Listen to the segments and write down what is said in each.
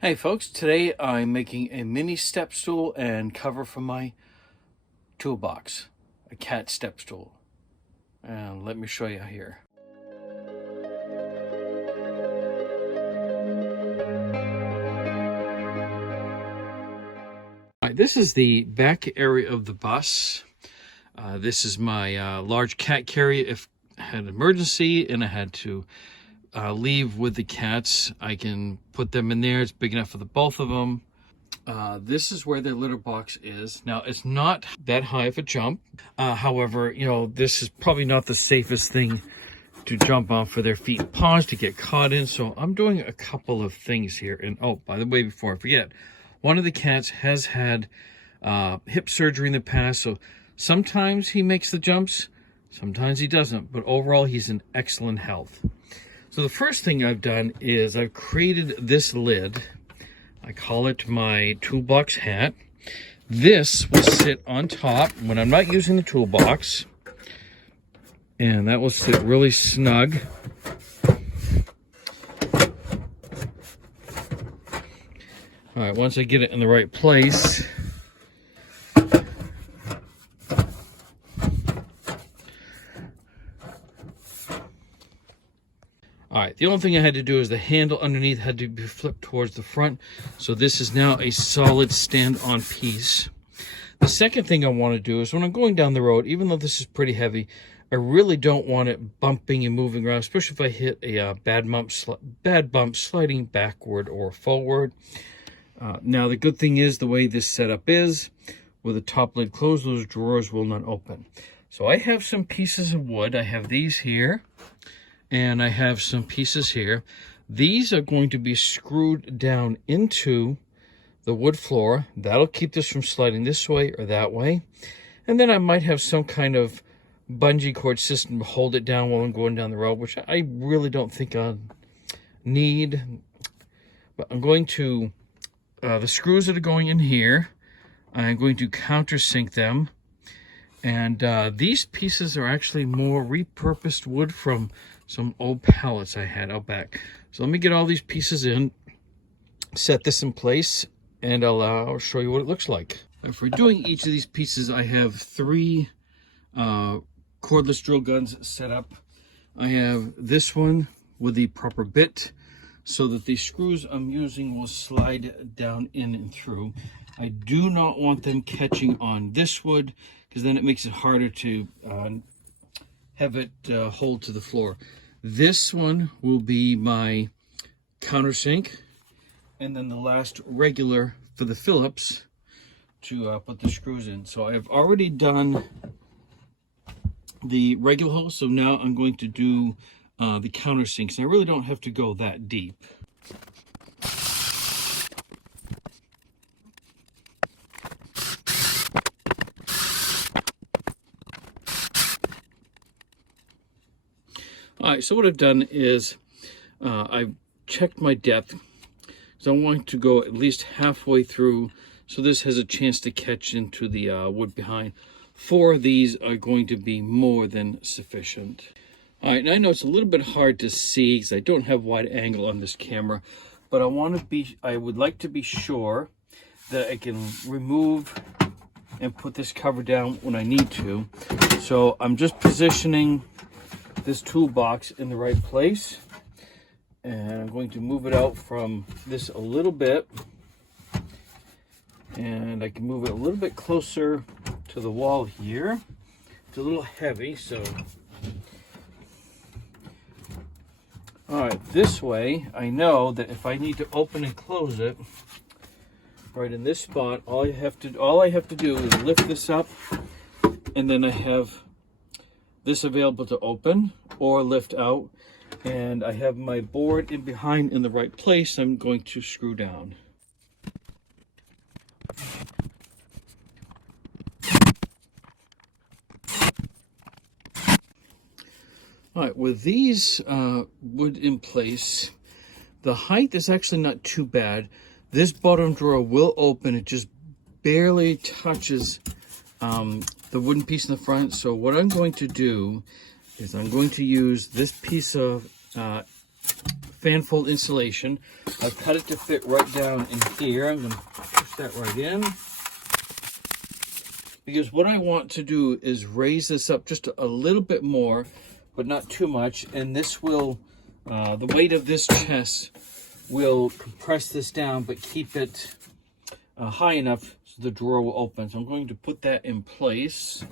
Hey folks, today I'm making a mini step stool and cover for my toolbox, a cat step stool. And let me show you here. All right, this is the back area of the bus. This is my large cat carrier if I had an emergency and I had to leave with the cats. I can put them in there. It's big enough for the both of them. This is where their litter box is. Now, it's not that high of a jump. However, you know, this is probably not the safest thing to jump on for their feet and paws to get caught in. So I'm doing a couple of things here. And oh, by the way, before I forget, one of the cats has had hip surgery in the past. So sometimes he makes the jumps, sometimes he doesn't. But overall, he's in excellent health. So the first thing I've done is I've created this lid. I call it my toolbox hat. This will sit on top when I'm not using the toolbox. And that will sit really snug. All right, once I get it in the right place, all right, the only thing I had to do is the handle underneath had to be flipped towards the front. So this is now a solid stand-on piece. The second thing I want to do is when I'm going down the road, even though this is pretty heavy, I really don't want it bumping and moving around, especially if I hit a bad bump sliding backward or forward. Now, the good thing is the way this setup is, with the top lid closed, those drawers will not open. So I have some pieces of wood. I have these here. And I have some pieces here. These are going to be screwed down into the wood floor. That'll keep this from sliding this way or that way. And then I might have some kind of bungee cord system to hold it down while I'm going down the road, which I really don't think I'll need. But I'm going to, the screws that are going in here, I'm going to countersink them. And these pieces are actually more repurposed wood from some old pallets I had out back. So let me get all these pieces in, set this in place, and I'll show you what it looks like. And for doing each of these pieces, I have 3 cordless drill guns set up. I have this one with the proper bit so that the screws I'm using will slide down in and through. I do not want them catching on this wood because then it makes it harder to have it hold to the floor. This one will be my countersink, and then the last regular for the Phillips to put the screws in. So I've already done the regular hole, so now I'm going to do the countersinks. And I really don't have to go that deep. All right, so what I've done is I've checked my depth. So I want to go at least halfway through so this has a chance to catch into the wood behind. 4 of these are going to be more than sufficient. All right, and I know it's a little bit hard to see because I don't have wide angle on this camera, but I would like to be sure that I can remove and put this cover down when I need to. So I'm just positioning this toolbox in the right place, and I'm going to move it out from this a little bit, and I can move it a little bit closer to the wall here. It's a little heavy, so all right, this way I know that if I need to open and close it right in this spot, all I have to do is lift this up, and then I have this available to open or lift out, and I have my board in behind in the right place. I'm going to screw down. All right, with these wood in place, the height is actually not too bad. This bottom drawer will open. It just barely touches the wooden piece in the front. So what I'm going to do is I'm going to use this piece of fan fold insulation. I've cut it to fit right down in here. I'm going to push that right in. Because what I want to do is raise this up just a little bit more, but not too much. And this will, the weight of this chest will compress this down, but keep it high enough so the drawer will open. So I'm going to put that in place.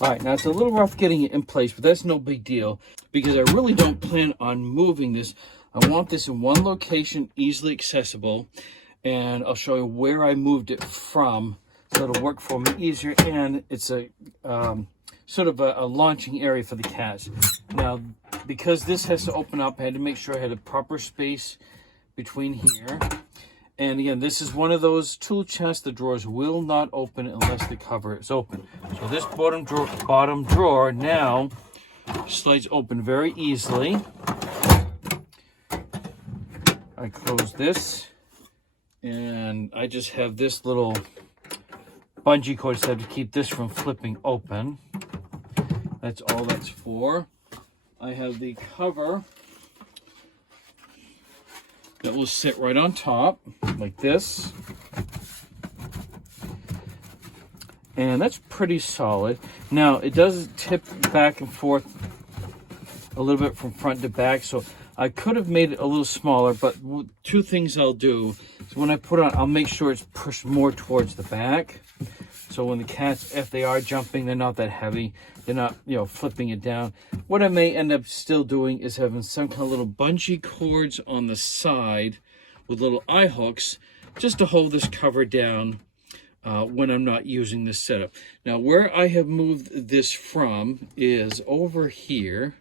All right, now it's a little rough getting it in place, but that's no big deal because I really don't plan on moving this. I want this in one location, easily accessible, and I'll show you where I moved it from so it'll work for me easier, and it's a sort of a launching area for the cats. Now, because this has to open up, I had to make sure I had a proper space between here. And again, this is one of those tool chests. The drawers will not open unless the cover is open. So this bottom drawer now slides open very easily. I close this, and I just have this little bungee cord set to keep this from flipping open. That's all that's for. I have the cover that will sit right on top like this, and that's pretty solid. Now it does tip back and forth a little bit from front to back, so I could have made it a little smaller, but two things I'll do is when I put it on, I'll make sure it's pushed more towards the back, so when the cats, if they are jumping, they're not that heavy. They're not, flipping it down. What I may end up still doing is having some kind of little bungee cords on the side with little eye hooks just to hold this cover down when I'm not using this setup. Now, where I have moved this from is over here.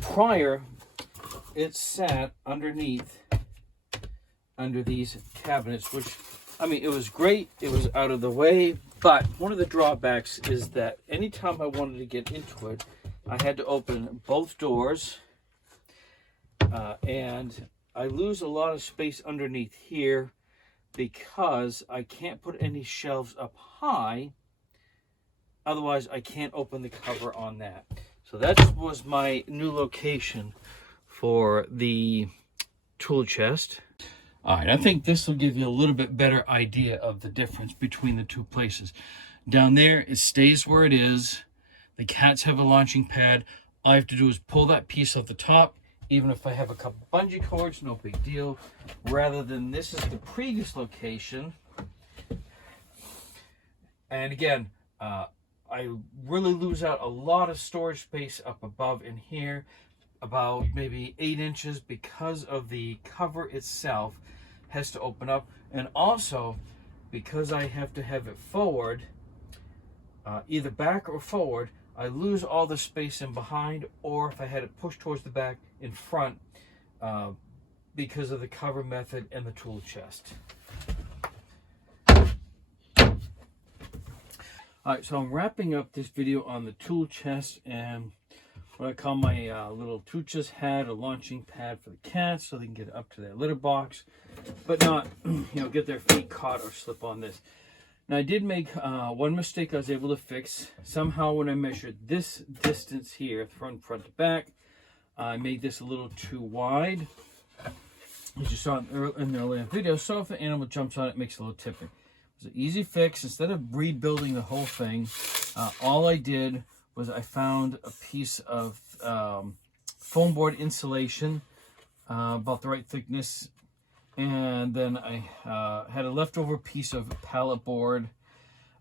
Prior, it sat underneath, under these cabinets, which, I mean, it was great. It was out of the way. But one of the drawbacks is that anytime I wanted to get into it, I had to open both doors, and I lose a lot of space underneath here because I can't put any shelves up high. Otherwise, I can't open the cover on that. So that was my new location for the tool chest. All right, I think this will give you a little bit better idea of the difference between the two places. Down there, it stays where it is. The cats have a launching pad. All I have to do is pull that piece off the top. Even if I have a couple bungee cords, no big deal. Rather than this is the previous location. And again, I really lose out a lot of storage space up above in here. About maybe 8 inches because of the cover itself has to open up, and also because I have to have it forward, either back or forward, I lose all the space in behind, or if I had it pushed towards the back, in front, because of the cover method and the tool chest. All right, so I'm wrapping up this video on the tool chest and what I call my little tool chest had a launching pad for the cats so they can get up to their litter box, but not, get their feet caught or slip on this. Now I did make one mistake I was able to fix. Somehow when I measured this distance here, from front to back, I made this a little too wide. As you saw in the earlier video, so if the animal jumps on it, it makes a little tipping. It was an easy fix. Instead of rebuilding the whole thing, all I did was I found a piece of foam board insulation, about the right thickness, and then I had a leftover piece of pallet board.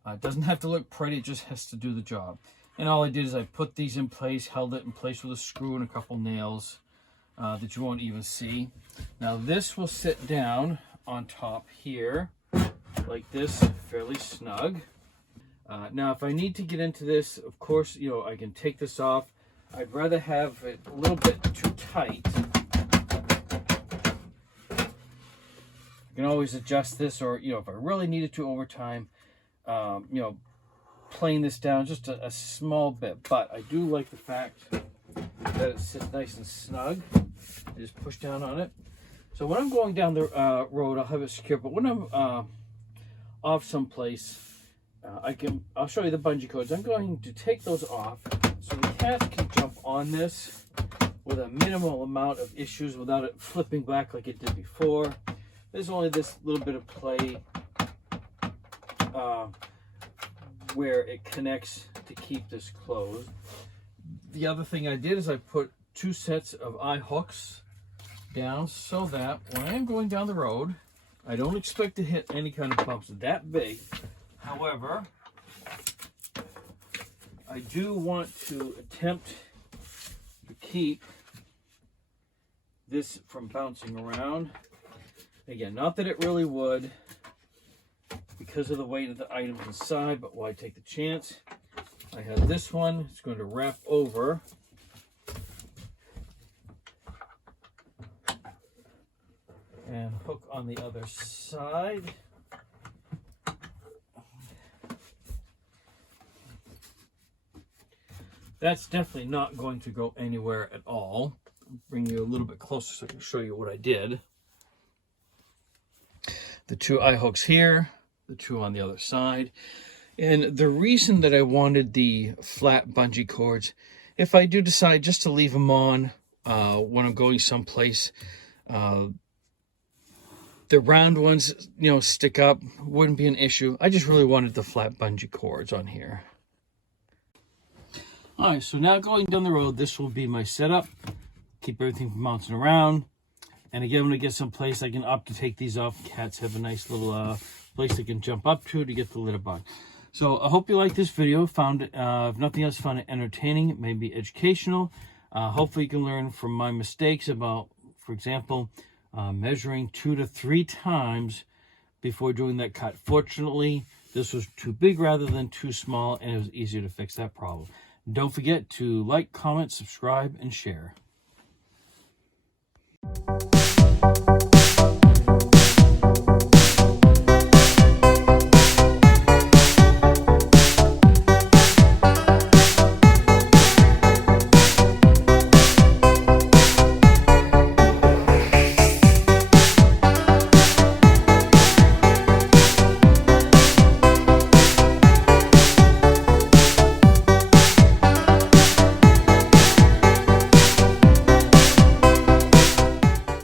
It doesn't have to look pretty, it just has to do the job. And all I did is I put these in place, held it in place with a screw and a couple nails that you won't even see. Now this will sit down on top here like this, fairly snug. Now, if I need to get into this, of course, I can take this off. I'd rather have it a little bit too tight. I can always adjust this, or, if I really needed to over time, playing this down just a small bit. But I do like the fact that it sits nice and snug. I just push down on it. So when I'm going down the road, I'll have it secure. But when I'm off someplace, I'll show you the bungee cords. I'm going to take those off so the cats can jump on this with a minimal amount of issues without it flipping back like it did before. There's only this little bit of play where it connects to keep this closed. The other thing I did is I put 2 sets of eye hooks down so that when I am going down the road, I don't expect to hit any kind of bumps that big. However, I do want to attempt to keep this from bouncing around. Again, not that it really would because of the weight of the items inside, but why take the chance? I have this one. It's going to wrap over. And hook on the other side. That's definitely not going to go anywhere at all. I'll bring you a little bit closer so I can show you what I did. The 2 eye hooks here, the 2 on the other side. And the reason that I wanted the flat bungee cords, if I do decide just to leave them on when I'm going someplace, the round ones, you know, stick up, wouldn't be an issue. I just really wanted the flat bungee cords on here. All right, so now going down the road, this will be my setup. Keep everything from bouncing around. And again, when I get someplace, I can opt to take these off. Cats have a nice little place they can jump up to get the litter box. So I hope you liked this video. Found it, if nothing else, found it entertaining, maybe educational. Hopefully you can learn from my mistakes about, for example, measuring 2 to 3 times before doing that cut. Fortunately, this was too big rather than too small, and it was easier to fix that problem. Don't forget to like, comment, subscribe, and share.